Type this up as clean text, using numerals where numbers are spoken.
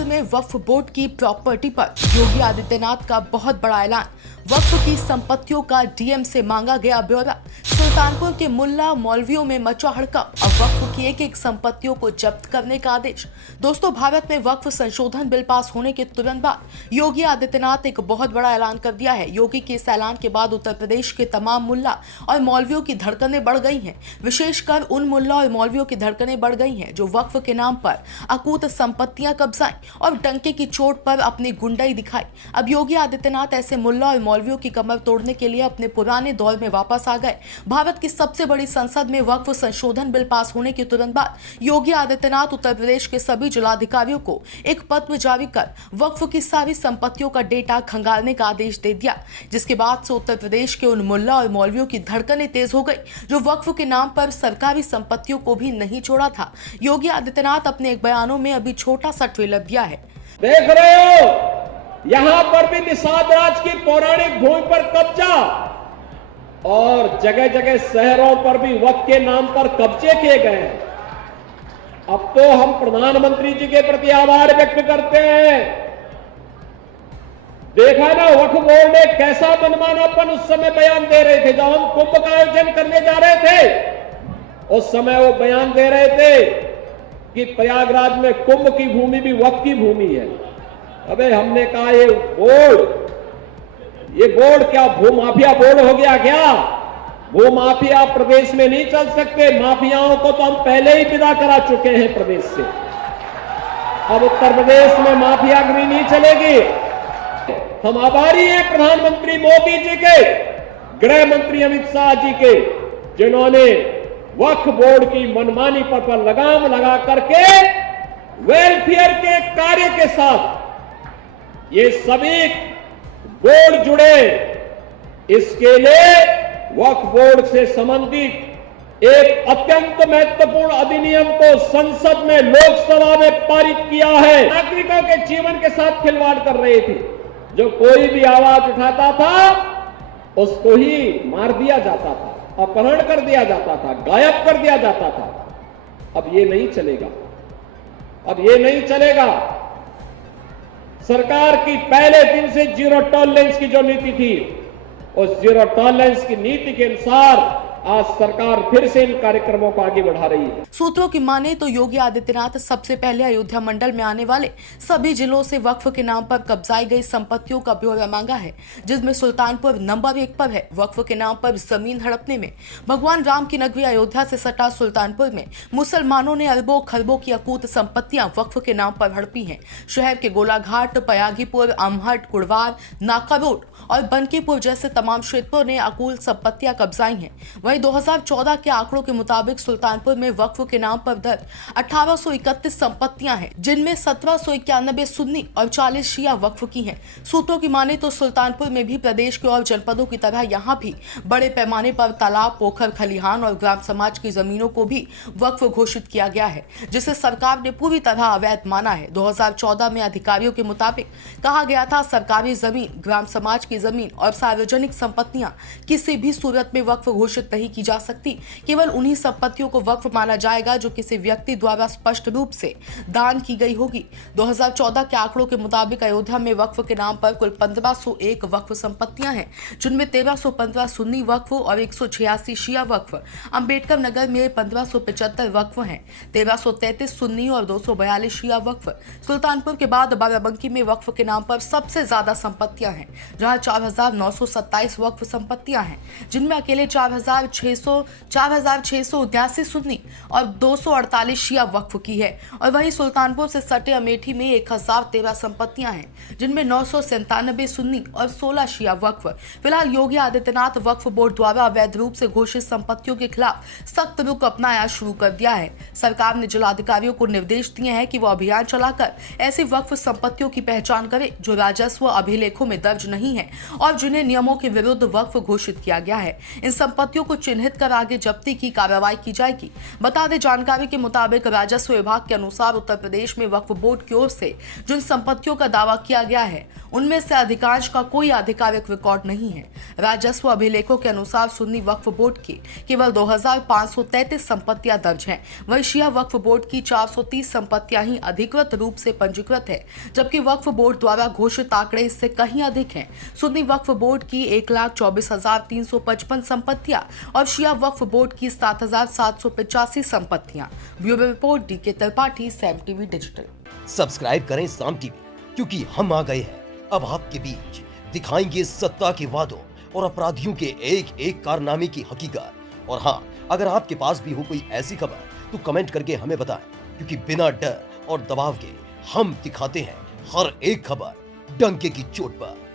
सुल्तानपुर में वक्फ बोर्ड की प्रॉपर्टी पर योगी आदित्यनाथ का बहुत बड़ा ऐलान। वक्फ की संपत्तियों का डीएम से मांगा गया ब्यौरा। सुल्तानपुर के मुल्ला मौलवियों में मचा हड़कंप। अब वक्फ की एक एक संपत्तियों को जब्त करने का आदेश। दोस्तों, भारत में वक्फ संशोधन बिल पास होने के तुरंत बाद योगी आदित्यनाथ एक बहुत बड़ा ऐलान कर दिया है। योगी के इस ऐलान के बाद उत्तर प्रदेश के तमाम मुल्ला और मौलवियों की धड़कनें बढ़ गई हैं। विशेषकर उन मुल्ला और मौलवियों की धड़कनें बढ़ गई हैं जो वक्फ के नाम पर अकूत संपत्तियां कब्जाएं और डंके की चोट पर अपनी गुंडाई दिखाई। अब योगी आदित्यनाथ ऐसे मुल्ला और मौलवियों की कमर तोड़ने के लिए अपने पुराने दौर में वापस आ गए। भारत की सबसे बड़ी संसद में वक्फ संशोधन बिल पास होने के तुरंत बाद योगी आदित्यनाथ उत्तर प्रदेश के सभी जिलाधिकारियों को एक पत्र जारी कर वक्फ की सारी संपत्तियों का डेटा खंगालने का आदेश दे दिया, जिसके बाद से उत्तर प्रदेश के उन मुल्ला और मौलवियों की धड़कनें तेज हो गई जो वक्फ के नाम पर सरकारी संपत्तियों को भी नहीं छोड़ा था। योगी आदित्यनाथ अपने एक बयानों में अभी छोटा सा ट्रेलर दिया है। देख रहे हो, यहां पर भी निषाद राज की पौराणिक भूमि पर कब्जा और जगह जगह शहरों पर भी वक्फ के नाम पर कब्जे किए गए हैं। अब तो हम प्रधानमंत्री जी के प्रति आभार व्यक्त करते हैं। देखा ना, वक्फ बोर्ड ने कैसा मनमानापन उस समय बयान दे रहे थे। जब हम कुंभ का आयोजन करने जा रहे थे उस समय वो बयान दे रहे थे कि प्रयागराज में कुंभ की भूमि भी वक्फ की भूमि है। अबे हमने कहा ये बोर्ड क्या भूमाफिया बोर्ड हो गया क्या? भूमाफिया प्रदेश में नहीं चल सकते। माफियाओं को तो हम पहले ही विदा करा चुके हैं प्रदेश से। अब उत्तर प्रदेश में माफियागिरी नहीं चलेगी। हम आभारी हैं प्रधानमंत्री मोदी जी के, गृह मंत्री अमित शाह जी के, जिन्होंने वक्फ बोर्ड की मनमानी पर लगाम लगा करके वेलफेयर के कार्य के साथ ये सभी बोर्ड जुड़े। इसके लिए वक्फ बोर्ड से संबंधित एक अत्यंत महत्वपूर्ण अधिनियम को संसद में, लोकसभा में पारित किया है। नागरिकों के जीवन के साथ खिलवाड़ कर रहे थे। जो कोई भी आवाज उठाता था उसको ही मार दिया जाता था, अपहरण कर दिया जाता था, गायब कर दिया जाता था। अब ये नहीं चलेगा, अब ये नहीं चलेगा। सरकार की पहले दिन से जीरो टॉलरेंस की जो नीति थी, उस जीरो टॉलरेंस की नीति के अनुसार आज सरकार फिर से इन कार्यक्रमों को आगे बढ़ा रही है। सूत्रों की माने तो योगी आदित्यनाथ सबसे पहले अयोध्या मंडल में आने वाले सभी जिलों से वक्फ के नाम पर कब्जाई गई संपत्तियों का ब्यौरा मांगा है, जिसमें सुल्तानपुर नंबर 1 पर है। वक्फ के नाम पर जमीन हड़पने में भगवान राम की नगरी अयोध्या से सटा सुल्तानपुर में मुसलमानों ने अरबों खरबों की अकूत संपत्तियां वक्फ के नाम पर हड़पी हैं। शहर के गोलाघाट, पयागीपुर, अमहट, कुड़वार, नाका रोड और बनकीपुर जैसे तमाम क्षेत्रों ने अकूल संपत्तियां कब्जाई हैं। वहीं 2014 के आंकड़ों के मुताबिक सुल्तानपुर में वक्फ के नाम पर दर्ज 1831 संपत्तियां हैं, जिनमें 1791 सुन्नी और 40 शिया वक्फ की हैं। सूत्रों की माने तो सुल्तानपुर में भी प्रदेश के और जनपदों की तरह यहां भी बड़े पैमाने पर तालाब, पोखर, खलिहान और ग्राम समाज की जमीनों को भी वक्फ घोषित किया गया है, जिसे सरकार ने पूरी तरह अवैध माना है। 2014 में अधिकारियों के मुताबिक कहा गया था, सरकारी जमीन, ग्राम समाज की जमीन और सार्वजनिक संपत्तियां किसी भी सूरत में वक्फ घोषित नहीं की जा सकती। केवल उन्हीं संपत्तियों को वक्फ माना जाएगा जो किसी व्यक्ति द्वारा स्पष्ट रूप से दान की गई होगी। 2014 के आंकड़ों के मुताबिक अयोध्या में वक्फ के नाम पर कुल 1501 वक्फ संपत्तियां हैं, जिनमें 1315 सुन्नी वक्फ और 186 शिया वक्फ। अंबेडकर नगर में 1575 वक्फ हैं, 1333 सुन्नी और 242 शिया वक्फ। सुल्तानपुर के बाद बाराबंकी में वक्फ के नाम पर सबसे ज्यादा संपत्तियां हैं, जहां 4627 वक्फ संपत्तियां हैं, जिनमें अकेले 4689 सुन्नी और 248 शिया वक्फ की है। और वहीं सुल्तानपुर से सटे अमेठी में 1013 संपत्तियां हैं, जिनमें 997 सुन्नी और 16 शिया वक्फ। फिलहाल योगी आदित्यनाथ वक्फ बोर्ड द्वारा अवैध रूप से घोषित संपत्तियों के खिलाफ सख्त रुख अपनाना शुरू कर दिया है। सरकार ने जिलाधिकारियों को निर्देश दिए हैं कि वो अभियान चलाकर ऐसी वक्फ संपत्तियों की पहचान करें जो राजस्व अभिलेखों में दर्ज नहीं है और जिन्हें नियमों के विरुद्ध वक्फ घोषित किया गया है। इन संपत्तियों को चिन्हित कर आगे जब्ती की कार्रवाई की जाएगी। बता दें, जानकारी के मुताबिक राजस्व विभाग के अनुसार उत्तर प्रदेश में वक्फ बोर्ड की ओर से जिन संपत्तियों का दावा किया गया है उनमें से अधिकांश का कोई आधिकारिक रिकॉर्ड नहीं है। राजस्व अभिलेखों के अनुसार सुन्नी वक्फ बोर्ड की केवल 2533 संपत्तियां दर्ज हैं। वहीं शिया वक्फ बोर्ड की 430 संपत्तियां ही अधिकृत रूप से पंजीकृत है, जबकि वक्फ बोर्ड द्वारा घोषित आंकड़े इससे कहीं अधिक हैं। सुन्नी वक्फ बोर्ड की 1,24,355 संपत्तियां और शिया वक्फ बोर्ड की 7,785 संपत्तियां। Bureau report DK Tripathi, Sam TV digital. Subscribe करें साम टीवी, क्योंकि हम आ गए हैं अब आपके बीच, दिखाएंगे सत्ता के वादों और अपराधियों के एक एक कारनामे की हकीकत। और हाँ, अगर आपके पास भी हो कोई ऐसी खबर तो कमेंट करके हमें बताएं, क्योंकि बिना डर और दबाव के हम दिखाते हैं हर एक खबर डंके की चोट पर।